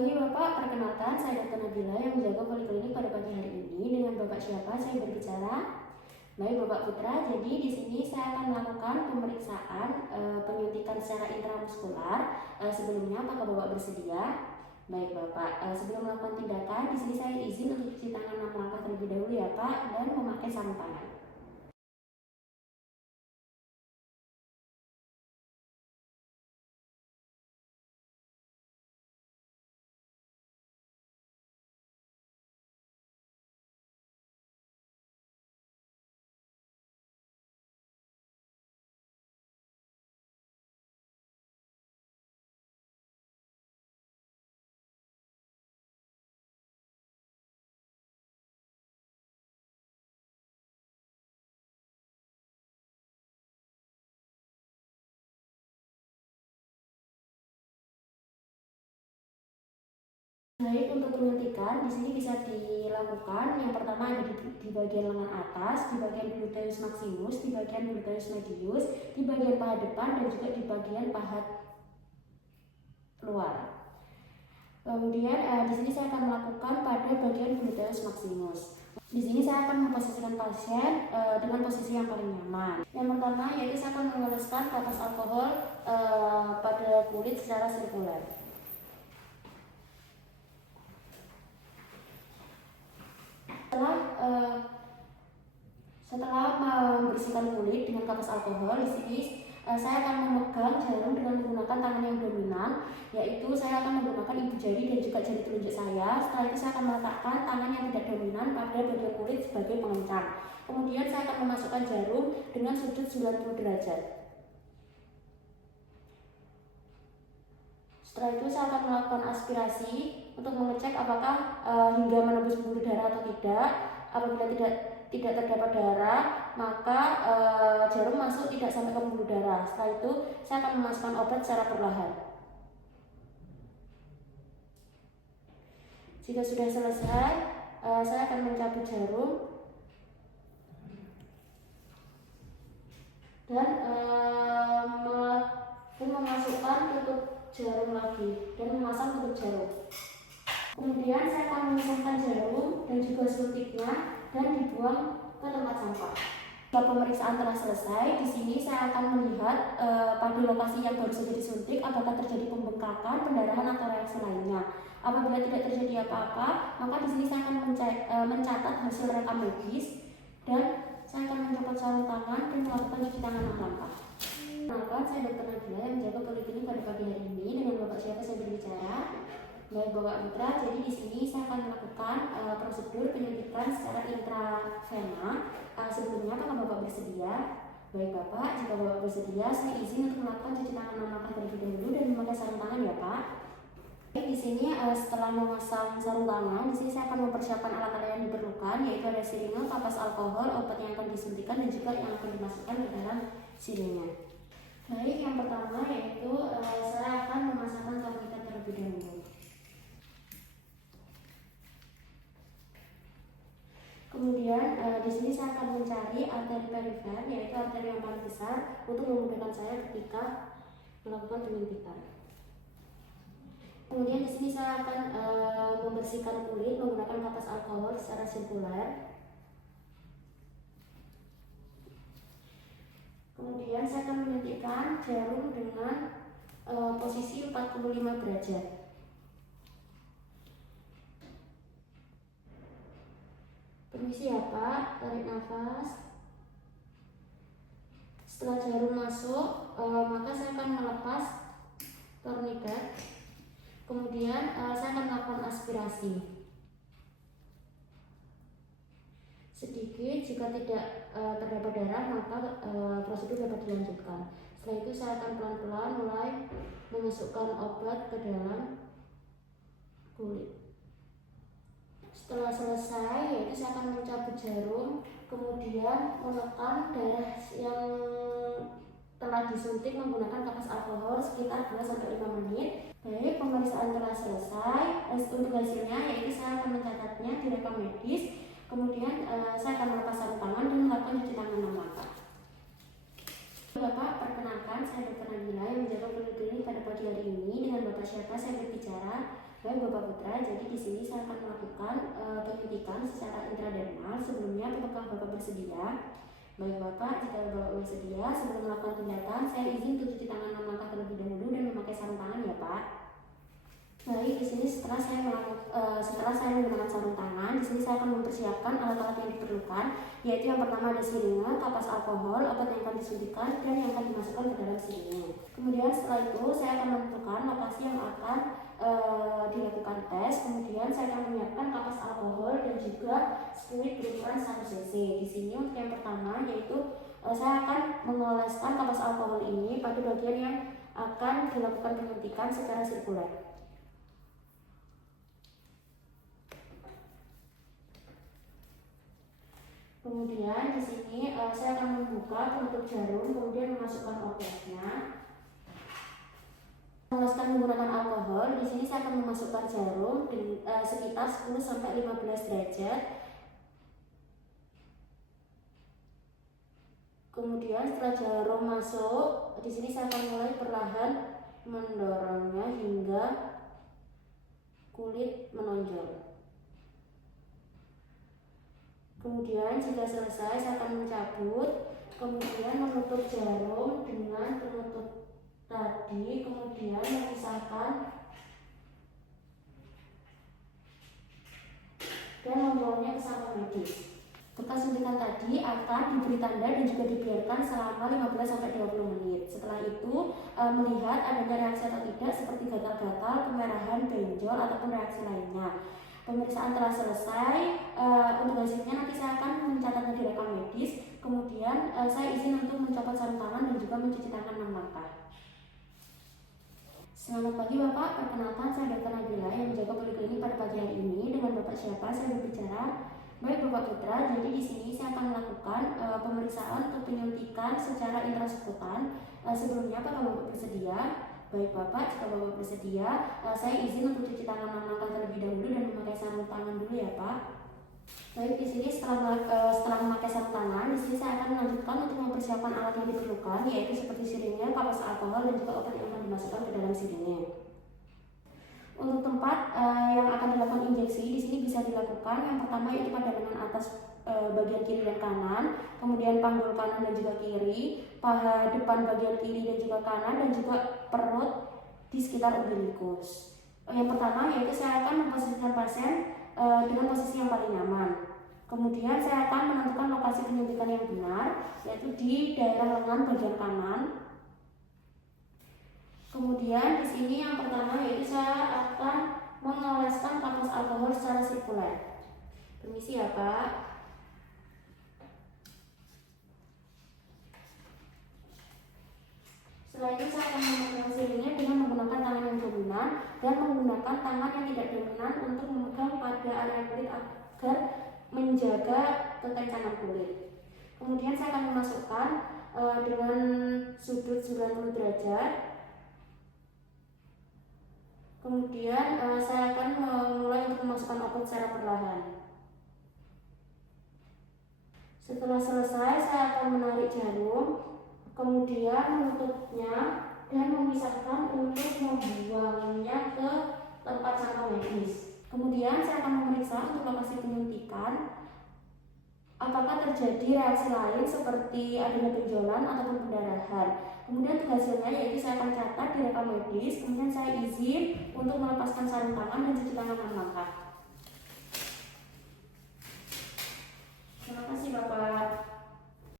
Pagi Bapak, perkenalkan saya Dr. Nabila yang menjaga poliklinik pada pagi hari ini. Dengan Bapak siapa saya berbicara? Baik Bapak Putra, jadi di sini saya akan melakukan pemeriksaan penyuntikan secara intramuskular. Sebelumnya apakah Bapak bersedia? Baik Bapak, sebelum melakukan tindakan, di sini saya izin untuk cuci tangan 6 langkah terlebih dahulu ya Pak, dan memakai sarung tangan. Baik, untuk penyuntikan di sini bisa dilakukan. Yang pertama ada di bagian lengan atas, di bagian gluteus maximus, di bagian gluteus medius, di bagian paha depan dan juga di bagian paha luar. Kemudian di sini saya akan melakukan pada bagian gluteus maximus. Di sini saya akan memposisikan pasien dengan posisi yang paling nyaman. Yang pertama yaitu saya akan mengoleskan kapas alkohol pada kulit secara sirkuler. Setelah membersihkan kulit dengan kapas alkohol, di sini saya akan memegang jarum dengan menggunakan tangan yang dominan, yaitu saya akan menggunakan ibu jari dan juga jari telunjuk saya. Setelah itu saya akan meletakkan tangan yang tidak dominan pada bagian kulit sebagai pengencang. Kemudian saya akan memasukkan jarum dengan sudut 90 derajat. Setelah itu saya akan melakukan aspirasi untuk mengecek apakah hingga menembus pembuluh darah atau tidak. Apabila tidak terdapat darah, maka jarum masuk tidak sampai ke pembuluh darah. Setelah itu saya akan memasukkan obat secara perlahan. Jika sudah selesai, saya akan mencabut jarum dan memasukkan tutup jarum lagi dan memasang tutup jarum. Kemudian saya akan memisahkan jarum dan juga suntiknya dan dibuang ke tempat sampah. Jika pemeriksaan telah selesai, di sini saya akan melihat pada lokasi yang baru saja disuntik apakah terjadi pembengkakan, pendarahan atau reaksi lainnya. Apabila tidak terjadi apa-apa, maka di sini saya akan mencatat hasil rekam medis dan saya akan mencopot sarung tangan dan melakukan cuci tangan 6 langkah. Perkenalkan, saya Dr. Nabila yang menjaga poliklinik pada pagi hari ini. Dengan Bapak siapa saya berbicara? Baik Bapak Putra, jadi di sini saya akan melakukan prosedur penyuntikan secara intravena. Sebelumnya apakah Bapak bersedia? Baik Bapak, jika Bapak bersedia, saya izin untuk melakukan cuci tangan 6 langkah terlebih dahulu dan memakai sarung tangan ya Pak. Baik, di sini setelah memasang sarung tangan, di sini saya akan mempersiapkan alat-alat yang diperlukan, yaitu ada sirine, kapas alkohol, obat yang akan disuntikan dan juga yang akan dimasukkan ke dalam sirine. Baik, yang pertama yaitu saya akan memasangkan kateter terlebih dahulu. Kemudian di sini saya akan mencari arteri perifer, yaitu arteri yang paling besar untuk memudahkan saya ketika melakukan penyuntikan. Kemudian di sini saya akan membersihkan kulit menggunakan kapas alkohol secara sirkuler. Kemudian saya akan menyuntikkan jarum dengan posisi 45 derajat. Permisi ya Pak, tarik nafas. Setelah jarum masuk, maka saya akan melepas torniket. Kemudian saya akan melakukan aspirasi sedikit. Jika tidak terdapat darah, maka prosedur dapat dilanjutkan. Setelah itu saya akan pelan-pelan mulai memasukkan obat ke dalam kulit. Setelah selesai, yaitu saya akan mencabut jarum, kemudian menekan darah yang telah disuntik menggunakan kapas alkohol sekitar 2-5 menit. Baik, pemeriksaan telah selesai. Untuk hasilnya, yaitu saya akan mencatatnya di rekam medis. Kemudian saya akan melepas sarung tangan dan melakukan cuci tangan 6 langkah. Bapak, perkenalkan saya Dr. Nabila yang menjaga poliklinik pada pagi hari ini. Dengan Bapak siapa saya berbicara? Baik Bapak Putra, jadi di sini saya akan melakukan penyuntikan secara intradermal. Sebelumnya, apakah Bapak bersedia? Baik Bapak, jika Bapak bersedia, sebelum melakukan tindakan, saya izin untuk cuci tangan 6 langkah terlebih dahulu dan memakai sarung tangan ya Pak. Baik, di sini setelah saya menggunakan sarung tangan, di sini saya akan mempersiapkan alat-alat yang diperlukan, yaitu yang pertama ada siringe, kapas alkohol, obat yang akan disuntikan, dan yang akan dimasukkan ke dalam siringe. Kemudian setelah itu saya akan menentukan lokasi yang akan dilakukan tes. Kemudian saya akan menyiapkan kapas alkohol dan juga spirit berukuran 1 cc. Di sini untuk yang pertama yaitu saya akan mengoleskan kapas alkohol ini pada bagian yang akan dilakukan penyuntikan secara sirkuler. Kemudian di sini saya akan membuka penutup jarum, kemudian memasukkan obatnya. Mengoleskan menggunakan alkohol, di sini saya akan memasukkan jarum sekitar 10-15 derajat. Kemudian setelah jarum masuk, di sini saya akan mulai perlahan mendorongnya hingga kulit menonjol. Kemudian jika selesai, saya akan mencabut, kemudian menutup jarum dengan penutup tadi, kemudian memisahkan dan membuangnya ke sampah medis. Bekas suntikan tadi akan diberi tanda dan juga dibiarkan selama 15-20 menit. Setelah itu melihat adanya reaksi atau tidak seperti gatal-gatal, kemerahan, benjol ataupun reaksi lainnya. Pemeriksaan telah selesai. Untuk hasilnya nanti saya akan mencatatnya di rekam medis. Kemudian saya izin untuk mencopot sarung tangan dan juga mencuci tangan 6 langkah. Selamat pagi Bapak, perkenalkan saya Dr. Nabila yang menjaga poliklinik pada pagi hari ini. Dengan Bapak siapa saya berbicara? Baik Bapak Putra, jadi di sini saya akan melakukan pemeriksaan untuk penyuntikan secara intrasekutan. Sebelumnya apakah Bapak bersedia? Baik Bapak, jika Bapak bersedia, saya izin untuk cuci tangan 6 langkah terlebih dahulu dan memakai sarung tangan dulu ya Pak. Baik, di sini setelah memakai sarung tangan, di sini saya akan melanjutkan untuk mempersiapkan alat yang diperlukan, yaitu seperti siringe, kapas alkohol dan juga obat yang akan dimasukkan ke dalam siringe. Untuk tempat yang akan dilakukan injeksi, di sini bisa dilakukan yang pertama yaitu pada lengan atas bagian kiri dan kanan, kemudian panggul kanan dan juga kiri, paha depan bagian kiri dan juga kanan, dan juga perut di sekitar umbilikus. Yang pertama yaitu saya akan memposisikan pasien dengan posisi yang paling nyaman. Kemudian saya akan menentukan lokasi penyuntikan yang benar, yaitu di daerah lengan bagian kanan. Kemudian di sini yang pertama yaitu saya akan mengoleskan kapas alkohol secara sirkuler. Permisi ya Pak. Setelah itu saya akan memegang siringe dengan menggunakan tangan yang dominan dan menggunakan tangan yang tidak dominan untuk memegang pada area kulit agar menjaga kekencangan kulit. Kemudian saya akan memasukkan dengan sudut 90 derajat. Kemudian saya akan memulai untuk memasukkan obat secara perlahan. Setelah selesai, saya akan menarik jarum, kemudian menutupnya dan memisahkan untuk membuangnya ke tempat sampah medis. Kemudian saya akan memeriksa untuk lokasi penyuntikan apakah terjadi reaksi lain seperti adanya benjolan ataupun pendarahan. Kemudian untuk hasilnya yaitu saya akan catat di rekam medis, kemudian saya izin untuk melepaskan sarung tangan dan cuci tangan 6 langkah.